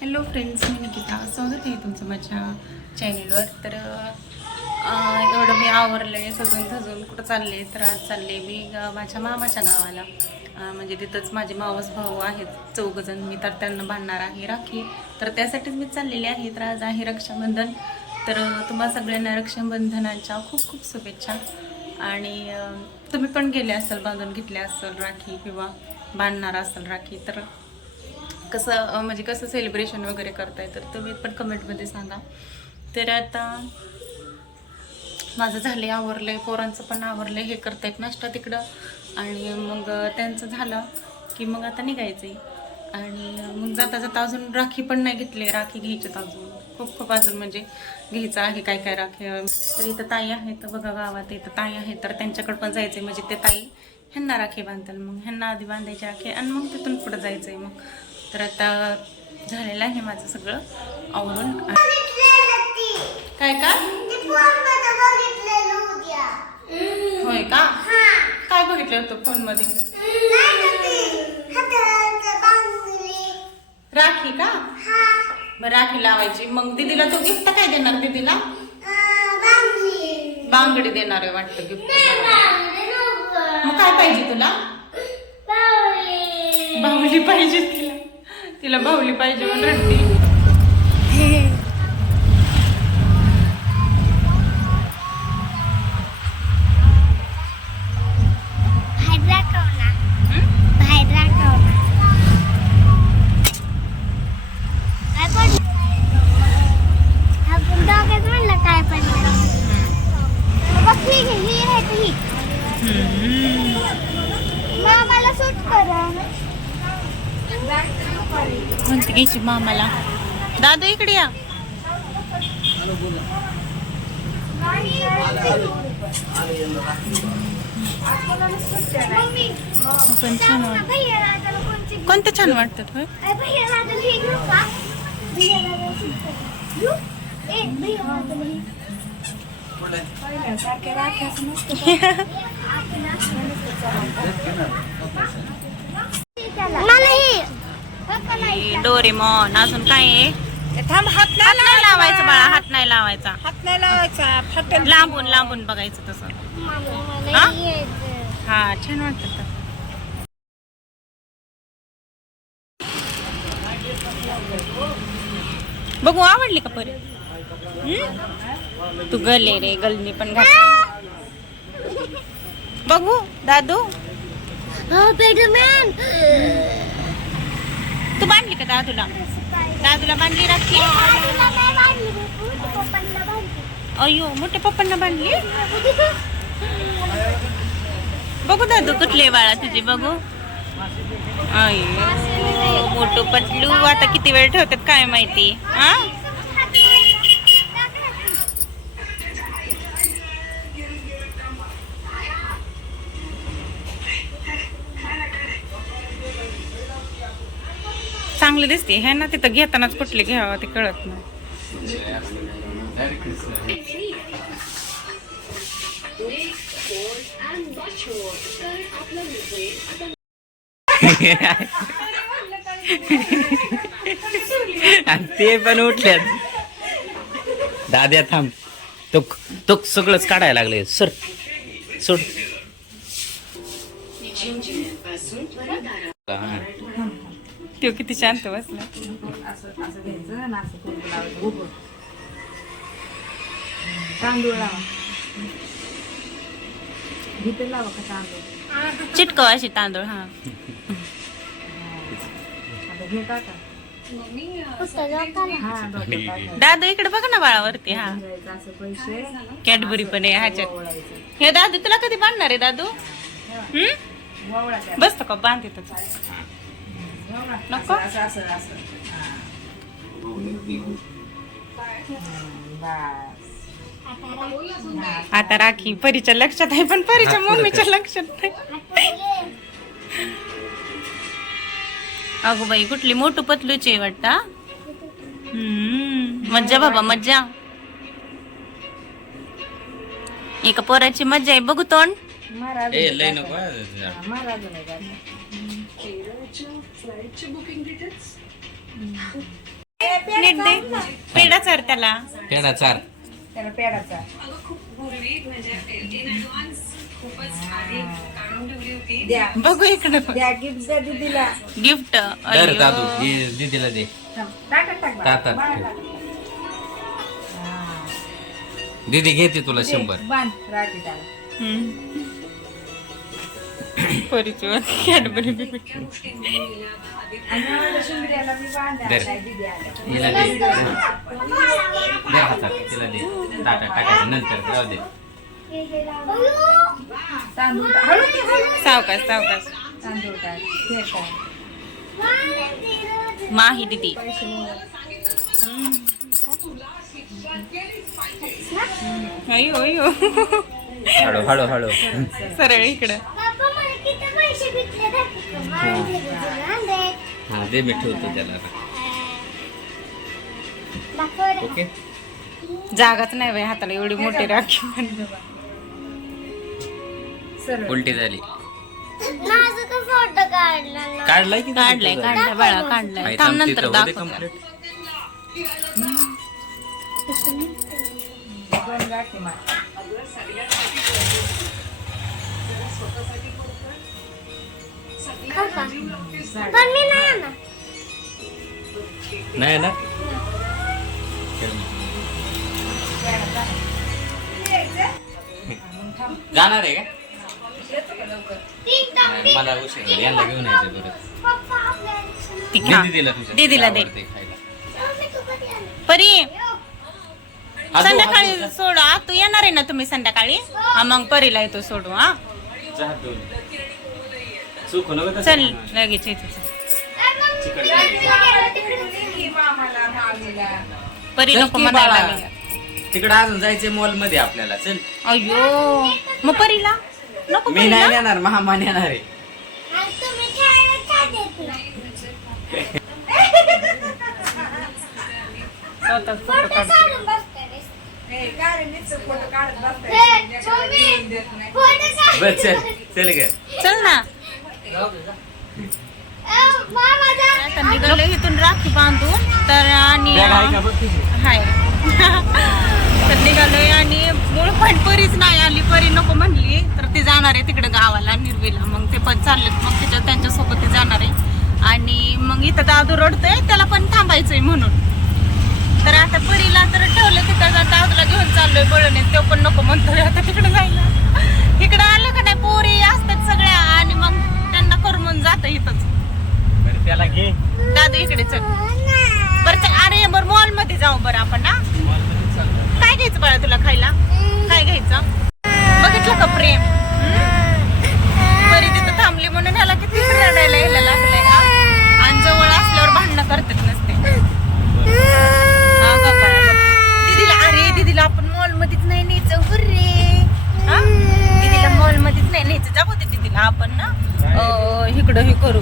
Hello friends, मी निकिता. स्वागत आहे तुमचं माझ्या चॅनेलवर. तर एवढं मी आवरले सजून कुठं चालले, तर आज चालले मी माझ्या मामाच्या गावाला. म्हणजे तिथंच माझे मावस भाऊ आहेत 4 जण. मी तर त्यांना बांधणार आहे राखी, तर त्यासाठीच मी चाललेले आहे. तर आज आहे रक्षाबंधन. तर तुम्हा सगळ्यांना रक्षाबंधनाच्या खूप खूप शुभेच्छा. आणि तुम्ही पण गेले असाल, बांधून घेतले असाल राखी किंवा बांधणार असाल राखी. तर कसं म्हणजे कसं सेलिब्रेशन वगैरे करताय, तर तुम्ही पण कमेंटमध्ये सांगा. तर आता माझं झाले, आवरले, पोरांचं पण आवरले. हे करतायत नाश्ता तिकडं, आणि मग त्यांचं झालं की मग आता निघायचं आहे. आणि मग जाता जाता अजून राखी पण नाही घेतली. राखी घ्यायच्यात अजून खूप अजून म्हणजे घ्यायचं आहे काय राखी. तर इथं ताई आहेत बघा, गावात इथं ताई आहेत, तर त्यांच्याकडे पण जायचं आहे. म्हणजे ते ताई ह्यांना राखी बांधतात, मग ह्यांना आधी बांधायची राखी आणि मग तिथून पुढं जायचं आहे. मग तर आता झालेलं आहे माझं सगळं आवरून. काय का होय का? काय बघितलं होतं फोन मध्ये? राखी का? बरं, राखी लावायची. मग दीदीला तो गिफ्ट काय देणार? दीदीला बांगडी देणार आहे वाटतं गिफ्ट. मग काय पाहिजे तुला? बाहुली पाहिजे तिला बाहुली पाहिजे म्हणून रडते. म्हणते घ्यायची मामाला. दादू इकडे या. पण छान वाटत. कोणते छान वाटतात? होय, डोरेमॉन. अजून काय आहे? हात नाही लावायचं बाळा, हात नाही लावायचा. लांबून बघायचं तसं. हा, छान वाटत. बघू, आवडली का परी? तू गले रे, गलनी पण घाल. बघू दादू. तू बांधली का दादूला? दादूला बांधली राखी? अयो, मोठ्या पप्पांना बांधली. बघू दादू, कुठले बाळा तुझी? बघू. अयो, मोठू पटलू. आता किती वेळ ठेवतात काय माहिती. हा, चांगले दिसते हे ना. तिथं घेतानाच कुठले घ्यावं ते कळत नाही. ते पण उठल्यात. दाद्या थांब, तो सगळंच काढायला लागले. सर सोड. तो किती शांत बसला. तांदूळ लावा, इथे लावा का तांदूळ? चिटकव अशी तांदूळ. हा, हे टाका. दादू इकडे बघ ना बाळावरती. हा, असं पैसे कॅडबरी पण आहे ह्याच्यात. हे दादू तुला कधी बांधणार आहे दादू? बसतो का? बांध तिथं. नको. आता राखी परीच्या लक्षात आहे, पण परीच्या मम्मीच्या लक्षात नाही. अगो बाई, कुठली मोठू पतलूची आहे वाटतं. मज्जा बाबा, मज्जा. एका पोराची मज्जा आहे. बघू तोंड. लय नको. महाराज चॉकलेट दे, पेढा चार त्याला. पेढा चार. त्याला पेडाचा द्या बघू इकडे द्या गिफ्ट द्या दीदीला गिफ्ट. दर दादू हे दीदीला दे. टाक ताटात बाळा ठेव. टाक. हा. दीदी घेते तुला 100. बांध राखी त्याला परीची कॅडबरी आणि मला शिंगड्याला मी बांधा दर. नाही दीदी आल्या हिला दे. दे हातात तिला दे. ताटात टाकायचं नंतर जाऊ दे. तांदूळ टाक. हळू की हळू सावकाश सावकाश. तांदूळ टाक हे टाक माही दीदी. पैसे मोड. अयो अयो हळू हळू हळू. सरळ इकडं. हा दे मी ठेवतो त्याला. ओके. जागाच नाही बाई हाताला एवढी मोठी राखी. सरळ उलटी झाली. माझा तो फोटो काढला ना. काढलाय की काढलाय काढलाय बाळा काढलाय. थांब नंतर दाखवतो. दोन राखी मार काका. पण मी नाही ना. नाही ना. जाणार आहे का? नाही, मला उशीर झाला. यांना घेऊन यायचं बरं. पप्पा आपल्या ती खा. दीदीला तुझ्या. दीदीला दे. आवडते खायला. मम्मी तू कधी आली? परी हाजू, संध्याकाळी हाजू. सोडू हा. तू येणार आहे ना तुम्ही संध्याकाळी? हा मग परीला येतो सोडू हा. जा हात धुवून. चूक नको तसं चल म्हणू. लगेच येतो चल. मामाला मामीला परी चल नको की म्हणायला बाळा. लागली. तिकडे अजून जायचंय मॉल मध्ये आपल्याला. चल. अयो मग परीला नको मी परीला? नाही येणार. महामान येणार आहे. आणि तुम्ही खेळायला का देत नाही? स्वतःच फोटो फोटो काढतो. काढून बसते रे. हे काय रे नुसतं फोटो काढत हे, बसताय मम्मी, देत नाही फोटो काढ. बर चल. चल ग. चल ना. मामा जा. आता निघालो इथून राखी बांधून तर आणि बॅग आहे का बघ तुझी? हाय तर निघालोय आणि मूळ पण परीच नाही आली. परी नको म्हणली तर ती जाणार आहे तिकडे गावाला निर्वीला. मग ते पण चाललेत. मग त्यांच्यासोबत ते जाणार आहे. आणि मग इथं दादू रडतोय त्याला पण थांबायचंय म्हणून. तर आता परीला तर ठेवलं तिथं दादूला घेऊन चाललोय बळणे. तो पण नको म्हणतोय आता तिकडे जायला. इकडे आलं का नाही पोरी असतात सगळ्या आणि मग त्यांना करमून जात इथंच. बरं त्याला घे. दादू इकडे चल बरं. चल अरे बरं मॉल मध्ये जाऊ बरं आपण ना. मॉल मध्ये चालतो. काय घ्यायचं बाळा तुला खायला? काय घ्यायचं? बघितलं का प्रेम? परी तिथं थांबली म्हणून ह्याला किती रडायला यायला लागलंय हा. आणि जवळ असल्यावर भांडणं करतात नसते. हा, गप्प आहे, गप्प. दीदीला अरे दीदीला आपण मॉल मध्येच नाही न्यायचं रे. हा दीदीला मॉल मध्येच नाही न्यायचं. जाऊ दे दीदीला आपण ना इकडं हे करू.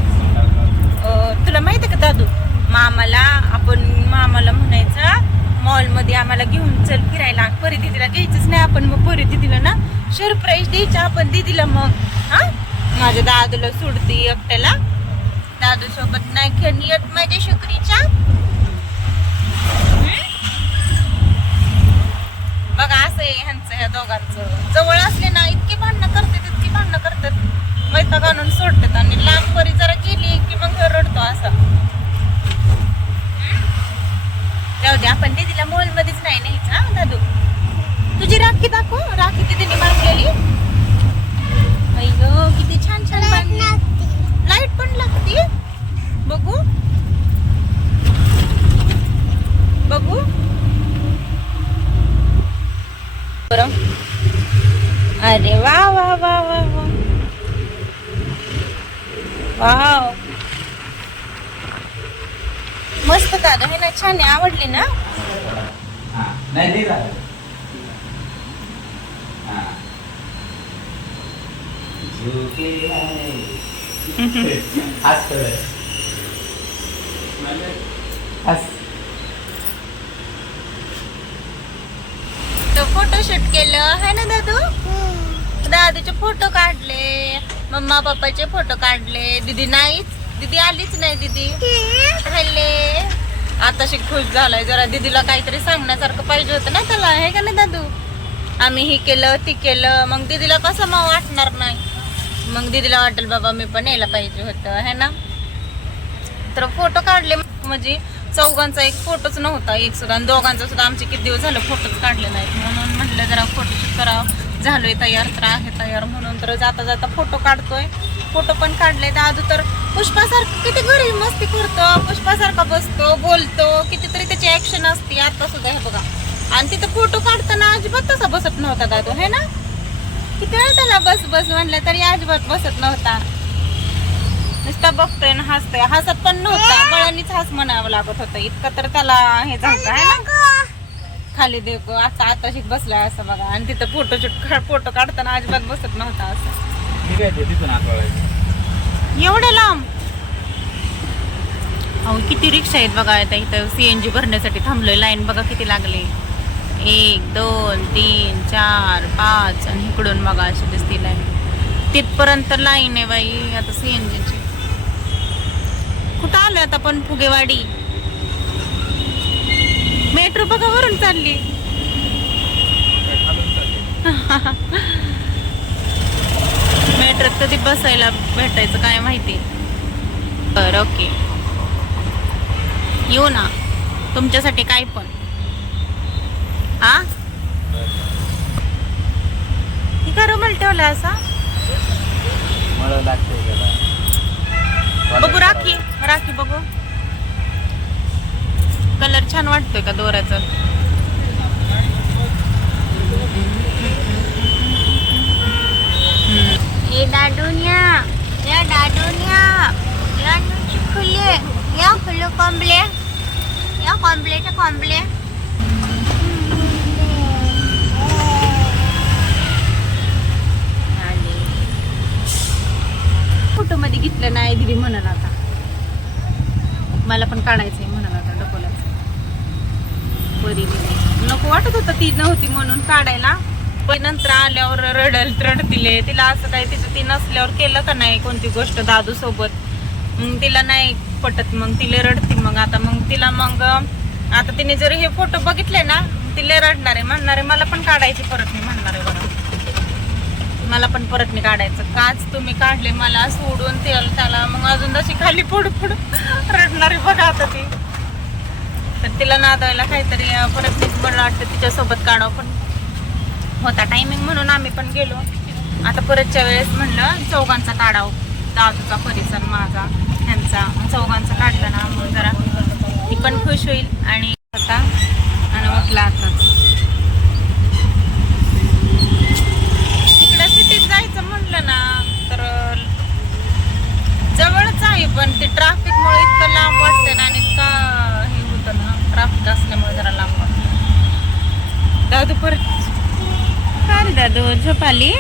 तुला माहिती का दादू आपण मामाला म्हणायचं मॉल मध्ये आम्हाला घेऊन चल फिरायला. परी दीदीला घ्यायचंच नाही आपण. मग परी दीदीला ना सरप्राईज द्यायचं आपण दीदीला. मग हा माझ्या दादूला सोडते एकट्याला. दादू सोबत नाही खेळणी येत माझ्या शुक्रीच्या. बघा असं आहे ह्यांचं ह्या दोघांचं. जवळ असले ना इतकी भांडणं करतात वैताग आणून सोडतात. आणि लांब परी जरा गेली की मग रडतो असा. जाऊ दे आपण दीदीला मॉल मध्येच नाही न्यायचं हा दादू. तुझी राखी दाखव. राखी दीदीने बांधलेली. अय्यो किती छान छान बांधली. लाईट पण लागते. बघू बघू बरं. अरे वा वा वा वा वा वाव मस्त दादा हे ना छान आहे. आवडली ना? हा. नाही दे दादा. हा. झोके आहे. हात थोडं. हात. तो फोटोशूट केलं है ना दादू? दादूचे फोटो काढले. मम्मा पप्पाचे फोटो काढले. दीदी नाहीच. दीदी आलीच नाही. दीदी हल्ले आताशी खुश झालाय. जरा दीदीला काहीतरी सांगण्यासारखं पाहिजे होतं ना त्याला, हे का नाही दादू? आम्ही ही केलं ती केलं, मग दीदीला कसं मग वाटणार नाही. मग दीदीला वाटेल बाबा मी पण यायला पाहिजे होतं, है ना. तर फोटो काढले, म्हणजे चौघांचा एक फोटोच नव्हता एक सुद्धा, आणि दोघांचा सुद्धा आमचे किती दिवस झालं फोटोच काढले नाहीत. म्हणून म्हटलं जरा फोटोशूट करावं. झालोय तयार तर आहे तयार, म्हणून तर जाता जाता फोटो काढतोय. फोटो पण काढले. दादू तर पुष्पासारखं किती घरी मस्ती करतो, पुष्पासारखा बसतो, बोलतो, कितीतरी त्याची ऍक्शन असते. आता सुद्धा हे बघा. आणि तिथं फोटो काढताना अजिबात तसा बसत नव्हता दादू, है ना. किती वेळ त्याला बस बस म्हणलं तरी अजिबात बसत नव्हता. नुसता बघतोय ना हसतोय. हसत पण नव्हता, बळानीच हस म्हणावं लागत होतं इतकं तर त्याला हे झालं, है ना. खाली देखो आता बसलाय असं बघा. आणि तिथं फोटो काढताना अजिबात बसत नव्हता असं. एवढं लांब अहो किती रिक्षा आहेत बघा. आता इथं CNG भरण्यासाठी थांबलोय. लाईन बघा किती लागली. 1 2 3 4 5 आणि इकडून बघा अशी दिसती लाईन. तिथपर्यंत लाईन आहे बाई आता CNGची. कुठं आलोय आता पण? फुगेवाडी. मेट्रो बघा वरून चालली. मेट्रोत कधी बसायला भेटायचं काय माहिती. बरं ओके, येऊ ना तुमच्यासाठी काय पण. हा ही का रुमाल ठेवला असा? बघू राखी राखी बघू. कलर छान वाटतोय का दोऱ्याचा? ये डाडूनिया, या डाडूनिया, या नुची खुले, या खुलो कॉम्बले, या कॉम्बलेच्या कॉम्बले. फोटो मध्ये घेतलं नाही दिदी म्हणाल आता. मला पण काढायचंय म्हणाल आता डकोलाच. परी नको वाटत होतं ती नव्हती म्हणून काढायला. पण नंतर आल्यावर रडतिले. तिला असं काही तिचं ती नसल्यावर केलं का नाही कोणती गोष्ट दादू सोबत, मग तिला नाही पटत, मग तिला रडती. मग आता मग तिला मग आता तिने जर हे फोटो बघितले ना तिला रडणार आहे, म्हणणार आहे मला पण काढायचे परत. मी म्हणणार आहे बघा मला पण परत नाही काढायचं. काच तुम्ही काढले मला सोडून त्याला मग अजून तशी खाली पुढ रडणार आहे बघा आता ती. तर तिला नादायला काहीतरी परत मी बरं वाटतं तिच्यासोबत काढावं. पण होता टायमिंग म्हणून आम्ही पण गेलो. आता परतच्या वेळेस म्हणलं चौघांचा काढावं, दादूचा परिसर माझा ह्यांचा चौघांचा काढलं ना मग जरा ती पण खुश होईल. आणि आता आणि म्हटलं आता तिकडे सिटीत जायचं म्हणलं ना तर जवळच आहे, पण ते ट्रॅफिकमुळे इतकं लांब वाटते ना आणि इतकं हे होतं ना ट्रॅफिक असल्यामुळे जरा लांब वाटतं. दादू परत काय दादू झोप आली?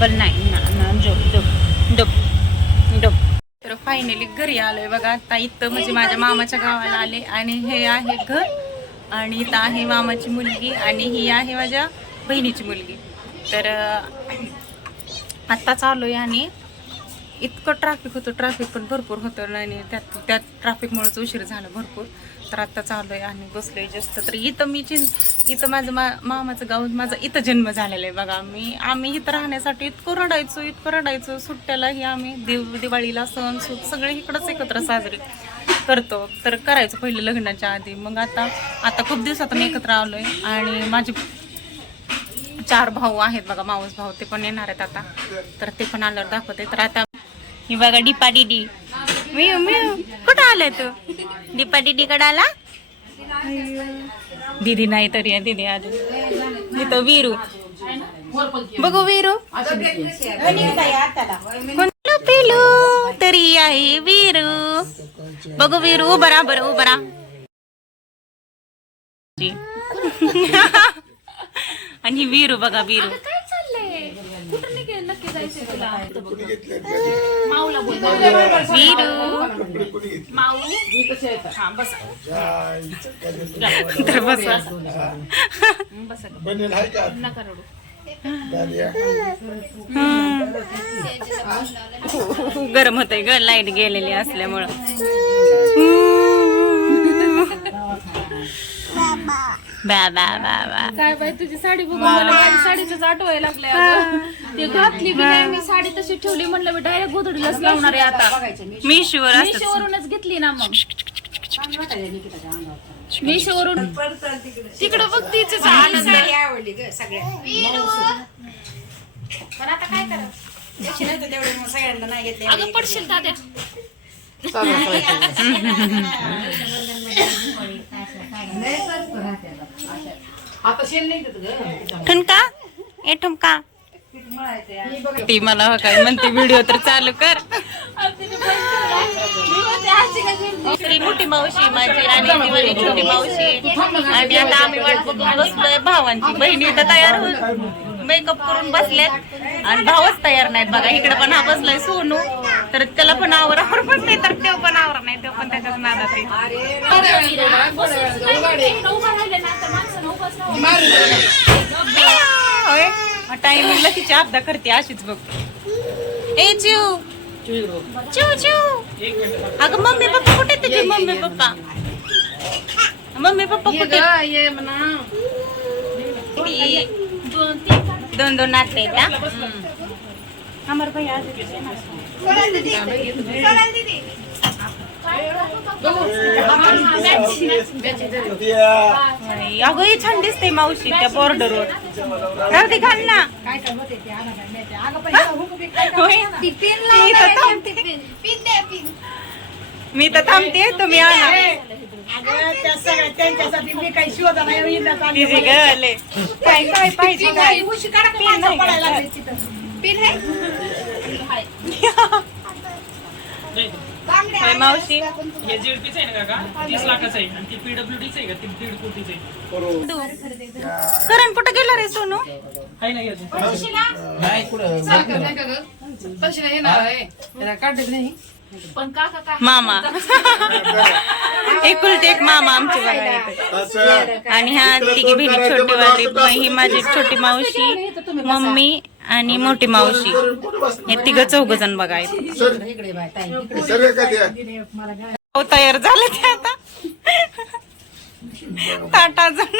बल नाही ना झोप. तर फायनली घरी आलोय बघा. आता इथं म्हणजे माझ्या मामाच्या गावाला आले आणि हे आहे घर आणि इथं आहे मामाची मुलगी आणि ही आहे माझ्या बहिणीची मुलगी. तर आत्ताच आलोय आणि इतकं ट्रॅफिक होतं, ट्रॅफिक पण भरपूर होतं आणि त्यात ट्रॅफिकमुळेच उशीर झाला भरपूर. तर आत्ताच आलोय आणि बसलोय जास्त. तर इथं इथं माझं मामाचं गाव, माझा इथं जन्म झालेला आहे बघा. आम्ही इथं राहण्यासाठी इतकं रडायचो. सुट्ट्यालाही आम्ही दिवाळीला सण सूट सगळे इकडंच एकत्र साजरे करतो. तर करायचो पहिलं लग्नाच्या आधी. मग आता खूप दिवसातून एकत्र आलोय आणि माझे 4 भाऊ आहेत बघा, मावस भाऊ, ते पण येणार आहेत आता. तर ते पण आल्यावर दाखवते. तर आता ही बघा दीपा दीदी. मिळू कुठं आलाय तू? दीपा दीदी कडे आला? दीदी नाही तरी दीदी आली. इथं वीरू बघू. वीरू पिलू तरी आहे वीरू. बघू वीरू उभरा बरं उभरा. आणि ही वीरू बघा वीरू. काय चाललंय? कुठं निघेल नक्की तर बसा. गरम होतंय ग लाईट गेलेली असल्यामुळं. बाबा बाबा काय बाई तुझी साडी बघून मला माझ्या साडीच आठवायला लागले अगं. ते घातली बी नाही मी साडी तशी ठेवली म्हणलं मी डायरेक्ट गोधडीलाच लावणार आहे आता. मीशोवर असतात. मीशोवरूनच घेतली ना मग. मीशोवरून तिकडं बघ तिचे आवडली ग सगळ्या. पण आता काय करा तेवढे मग सगळ्यांना नाही घेतले. अगं पडशील दाद्या. ठुमका ए ठुमका ती मला हो काय म्हणते व्हिडिओ तर चालू कर. ती मोठी मावशी माझी आणि ती माझी छोटी मावशी आणि आता आम्ही वाट बघून बसलोय भावांची. बहिणी तर तयार होऊन मेकअप करून बसल्यात आणि भावच तयार नाहीत बघा. इकडे पण हा बसलाय सोनू तर त्याला पण आवरावर पण नाही तर तेव्हा पण आवरा नाही तेव्हा पण त्याच्यात नादात आहे. टायमिंगला तिची आपदा करते अशीच बघ. ए चिव चिव चिव अगं मम्मी पप्पा कुठे तुझे मम्मी पप्पा कुठे? दोन दोन नाते आहेत का? अमर भैया अगं ही छान दिसते मावशी त्या बॉर्डरवर. राहू दे घाल ना. मी तर थांबते तुम्ही आणा. त्यांच्यासाठी मी काही शोधा नाही. तिची गले काय काय पाहिजे काय होय मावशी. हे जेडपीच आहे ना काका 30 लाखाचं आहे आणि ती पीडब्ल्यूडीच आहे का ती 1.5 कोटीच आहे. करण कुठं गेला रे सोनू? आहे ना अजून पण काका काय मामा एकुलते एक मामा आमची बघा इथे. आणि ह्या तिघी बहिणी छोटी वाली ही माझी छोटी मावशी मम्मी आणि मोठी मावशी हे तिघ चौघ जण बघा इथे. हो तयार झाले ते आता टाटा जण.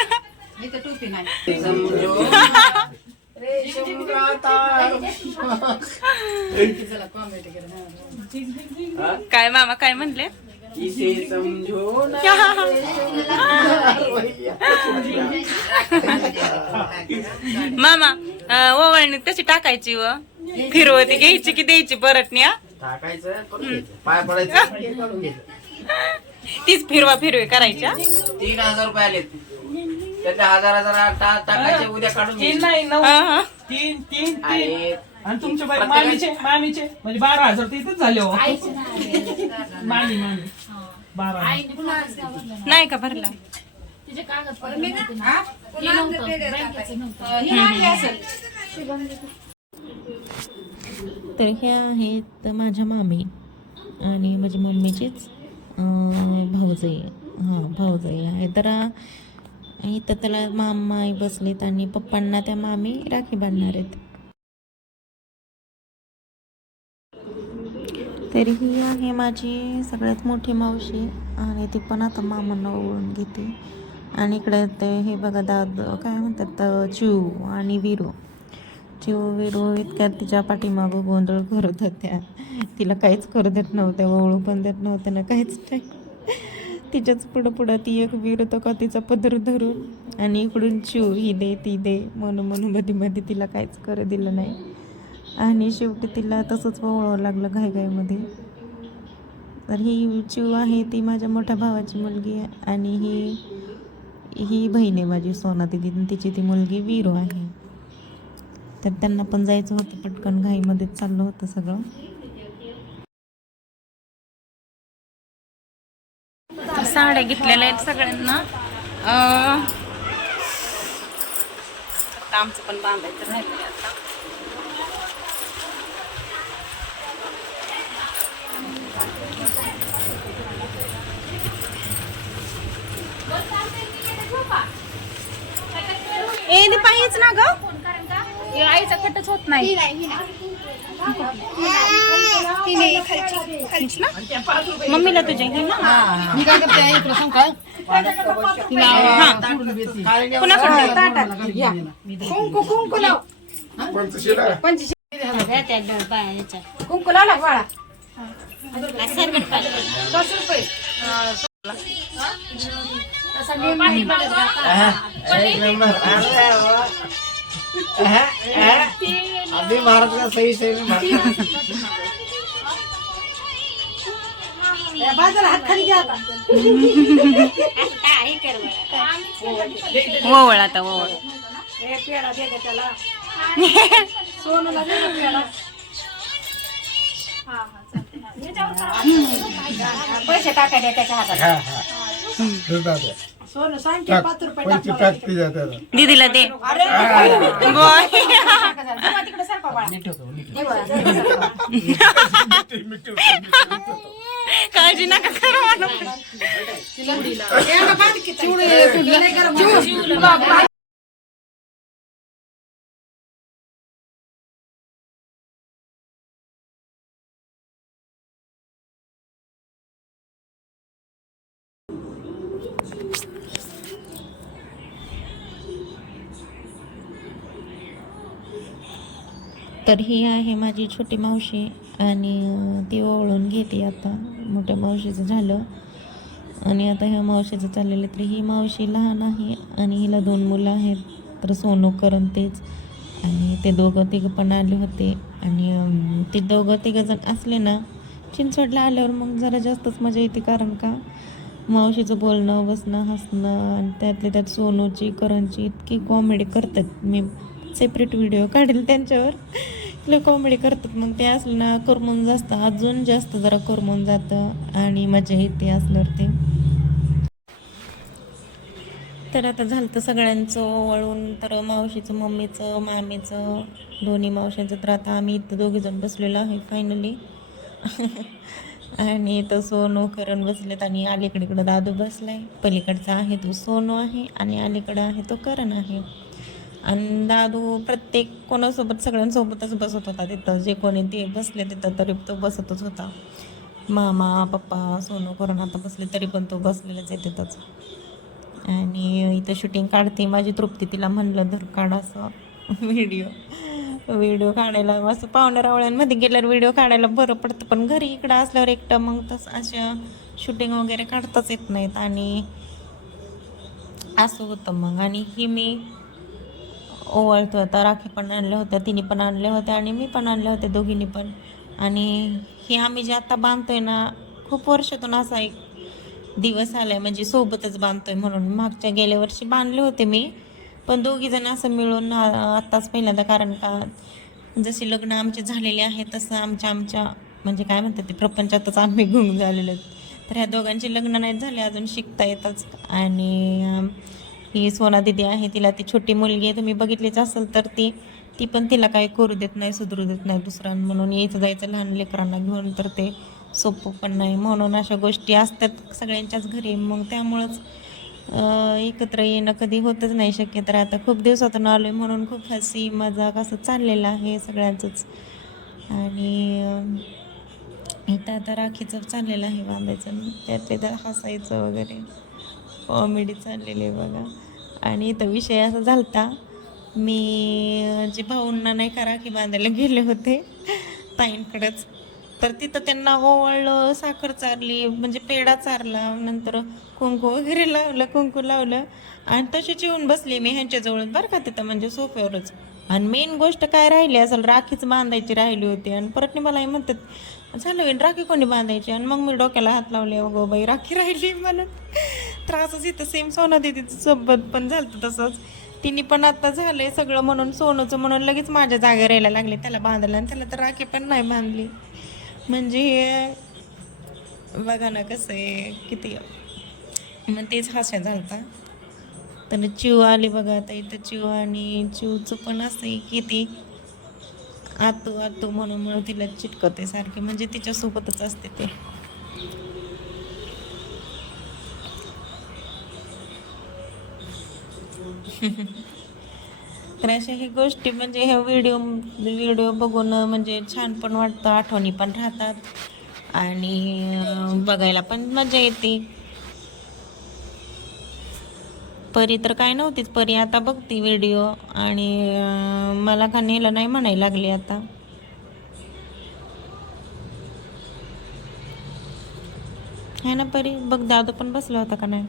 काय मामा काय म्हणले? मामा ओवाळणी तशी टाकायची व फिरवती घ्यायची की द्यायची परत न्या तीच फिरवा फिरवी करायच्या. 3000 रुपये आले त्यातले 1000 टाकायचे उद्या काढून तीन नाही 9 हा, हा. तीन तीन तीन आणि तुमच्या मामीचे म्हणजे 12,000 तर इथेच झाले हो. मामी 12,000 नाही का भरला? तिचे कागदपत्र नव्हतं. तर ह्या आहेत माझ्या मामी आणि माझ्या मम्मीचीच भाऊजाई. भाऊजाई आहे. तर इथं त्याला मामाई बसलेत आणि पप्पांना त्या मामी राखी बांधणार आहेत. तरी ही आहे माझी सगळ्यात मोठी मावशी आणि ती पण आता मामांना ओळून घेते. आणि इकडे ते हे बघा काय म्हणतात चिऊ आणि विरू. चिऊ विरू इतक्या तिच्या पाठीमागं गोंधळ करत होत्या. तिला काहीच करू देत नव्हत्या, ओळू पण देत नव्हत्या ना काहीच नाही. तिच्याच पुढं ती एक विरू तो का तिचा पदर धरून आणि इकडून चिऊ ही दे ती दे म्हणून मध्ये तिला काहीच करू दिलं नाही. आणि शेवटी तिला तसंच वळवावं लागलं घाईमध्ये. तर ही चिऊ आहे ती माझ्या मोठ्या भावाची मुलगी आहे आणि ही बहीण आहे माझी सोना दिदी. तिची ती मुलगी वीरू आहे. तर त्यांना पण जायचं होतं पटकन घाईमध्ये चाललं होतं सगळं. साड्या घेतलेल्या आहेत सगळ्यांना. आमचं पण बांधायचं राहिलं आता. ए दीपा हेच ना ग हे आईचा कटच होत नाही. मम्मीला तुझ्या घे ना. मी काय करते इकडे सांग काय कुंकू लाव. कुंकू लावला बाळा. 10 रुपये. अभी भारत का सही सही बाजूला हात खाली घ्या आता. ओवळ आता ओवळ. हे पेढा दे गं त्याला. सोनूला दे गं पेढा. पैसे टाकायचे त्याच्या हातात. सोनू सांग की 5 रुपये टाक. दीदीला दे. तिकडे सरका बाळा. काळजी नका करू म्हणून. तर ही आहे माझी छोटी मावशी आणि ती ओळून घेते आता. मोठ्या मावशीचं झालं आणि आता ह्या मावशीचं चाललेलं. तर ही मावशी लहान आहे आणि हिला 2 मुलं आहेत. तर सोनू करण तेच आणि ते दोघं तिघं पण आले होते. आणि ते दोघं तिघं जण असले ना चिंचवडला आल्यावर मग जरा जास्तच मजा येते. कारण का मावशीचं बोलणं बसणं हसणं आणि त्यातल्या त्यात सोनूची करणची इतकी कॉमेडी करतात. मी सेपरेट व्हिडिओ काढेल त्यांच्यावर. लय कॉमेडी करतात. मग ते असलं ना करमून जास्त अजून जास्त जरा करमून जातं आणि मजा येते असल्यावरती. तर आता झालं तर सगळ्यांचं वळून. तर मावशीचं मम्मीचं मामीचं दोन्ही मावशांचं. तर आता आम्ही इथं 2 जण बसलेलो आहे फायनली. आणि इथं सोनू करण बसलेत आणि अलीकडे दादू बसलाय. पलीकडचा आहे तो सोनू आहे आणि अलीकडं आहे तो करण आहे. आणि दादू प्रत्येक कोणासोबत सगळ्यांसोबतच बसत होता तिथं. जे कोणी ते बसले तिथं तरी तो बसतच होता. मामा पप्पा सोनू करून आता बसले तरी पण तो बसलेलाच आहे तिथंच. आणि इथं शूटिंग काढते माझी तृप्ती. तिला म्हणलं धर काढ असं व्हिडिओ काढायला. असं पाहुण्या रावळ्यांमध्ये गेल्यावर व्हिडिओ काढायला बरं पडतं. पण घरी इकडं असल्यावर एकटं मग तसं अशा शूटिंग वगैरे काढताच येत नाहीत आणि असं होतं मग. आणि ही मी ओवाळतो आता. राखी पण आणल्या होत्या, तिने पण आणल्या होत्या आणि मी पण आणल्या होत्या दोघींनी पण. आणि हे आम्ही जे आता बांधतोय ना खूप वर्षातून असा एक दिवस आलाय म्हणजे सोबतच बांधतोय म्हणून. मागच्या गेल्या वर्षी बांधले होते मी पण 2 जण असं मिळून आत्ताच पहिल्यांदा. कारण का जसे लग्न आमचे झालेले आहेत तसं आमच्या म्हणजे काय म्हणतात ते प्रपंचातच आम्ही गुंग झालेलो आहेत. तर ह्या दोघांचे लग्न नाहीत झाले अजून, शिकता येतच. आणि ही सोना दिदी आहे, तिला ती छोटी मुलगी आहे, तुम्ही बघितलीच असेल तर ती पण तिला काही करू देत नाही, सुधरू देत नाही दुसऱ्यां म्हणून. यायचं जायचं लहान लेकरांना घेऊन तर ते सोपं पण नाही. म्हणून अशा गोष्टी असतात सगळ्यांच्याच घरी. मग त्यामुळंच एकत्र येणं कधी होतच नाही शक्य. तर आता खूप दिवसातून आलो आहे म्हणून खूप हसी मजाक असं चाललेलं आहे सगळ्यांचंच. आणि इथं आता राखीचं चाललेलं आहे बांधायचं, त्यातले तर हसायचं वगैरे कॉमेडी चाललेली आहे बघा. आणि इथं विषय असा झालता, मी जे भाऊंना नाही का राखी बांधायला गेले होते ताईंकडेच, तर तिथं त्यांना ओवाळलं, साखर चारली म्हणजे पेढा चारला, नंतर कुंकू वगैरे लावलं, कुंकू लावलं आणि तशीच येऊन बसली मी ह्यांच्याजवळच बरं का तिथं म्हणजे सोफ्यावरच. आणि मेन गोष्ट काय राहिली असेल, राखीच बांधायची राहिली होती. आणि परत मलाही म्हणतात झालं होईल राखी कोणी बांधायची, आणि मग मी डोक्याला हात लावले, अगो बाई राखी राहिली म्हणून. तर असंच इथं सेम सोना दीदीचं सोबत पण झालं तसंच. तिने पण आता झालंय सगळं म्हणून सोनूचं म्हणून लगेच माझ्या जागा राहायला लागले त्याला बांधायला, आणि त्याला तर राखी पण नाही बांधली. म्हणजे हे बघा ना कसं आहे किती. मग तेच हास्या झालता. तर चिव आली बघा आता इथं चिव, आणि चिवचं पण असं आहे की ती आतू आतू म्हणून तिला चिटकते सारखे, म्हणजे तिच्यासोबतच असते ते. तर अशा ही गोष्टी म्हणजे ह्या व्हिडिओ बघून म्हणजे छान पण वाटतं, आठवणी पण राहतात आणि बघायला पण मजा येते. परी तर काय नव्हतीच, परी आता बघते व्हिडिओ आणि मला का नेलं नाही म्हणायला लागली आता. है ना परी? बघ दादू पण बसला होता का नाही?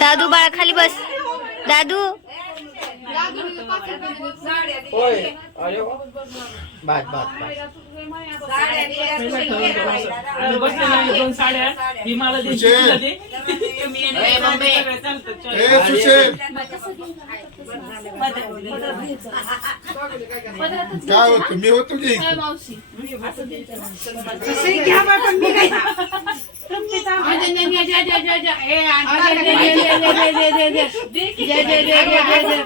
दादू बाळा खाली बस. दादू होय अरे वा. बस बस बस आणि बसलेला आहे 2 साड्या. ही मला दे, तिला दे. काय होतं मी होतो की मावशी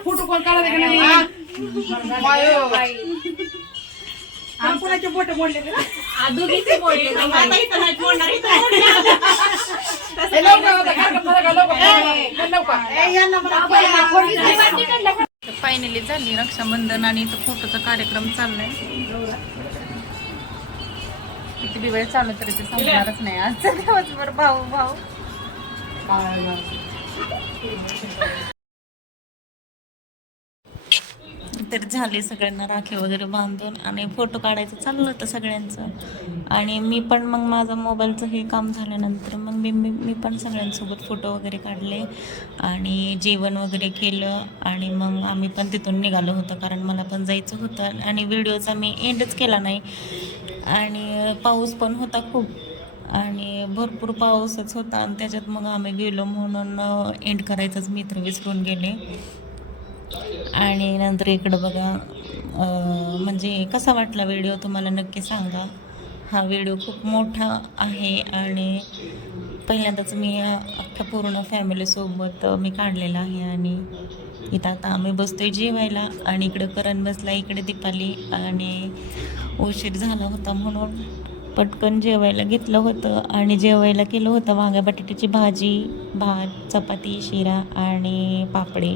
फोटो कॉल करा कोणाचे बोट मोडले दोघीचे मोडले फायनली झाली रक्षाबंधन आणि इथं फोटोचा कार्यक्रम चाललाय. किती बी वेळ चालू तरी ते संपणारच नाही. आजचा दिवसभर भाऊ भाऊ. तर झाले सगळ्यांना राखी वगैरे बांधून आणि फोटो काढायचं चाललं होतं सगळ्यांचं. आणि मी पण मग माझं मोबाईलचं हे काम झाल्यानंतर मग मी पण सगळ्यांसोबत फोटो वगैरे काढले आणि जेवण वगैरे केलं आणि मग आम्ही पण तिथून निघालो होतो कारण मला पण जायचं होतं. आणि व्हिडिओचा मी एंडच केला नाही आणि पाऊस पण होता खूप आणि भरपूर पाऊसच होता आणि त्याच्यात मग आम्ही गेलो म्हणून एंड करायचंच मी तर विसरून गेले. आणि नंतर इकडं बघा म्हणजे कसा वाटला व्हिडिओ तुम्हाला नक्की सांगा. हा व्हिडिओ खूप मोठा आहे आणि पहिल्यांदाच मी अख्ख्या पूर्ण फॅमिलीसोबत मी काढलेला आहे. आणि इथं आता आम्ही बसतोय जेवायला आणि इकडं करण बसला, इकडे दीपाली आणि उशीर झाला होता म्हणून पटकन जेवायला घेतलं होतं. आणि जेवायला केलं होतं वांग्या बटाट्याची भाजी, भात, चपाती, शिरा आणि पापडी.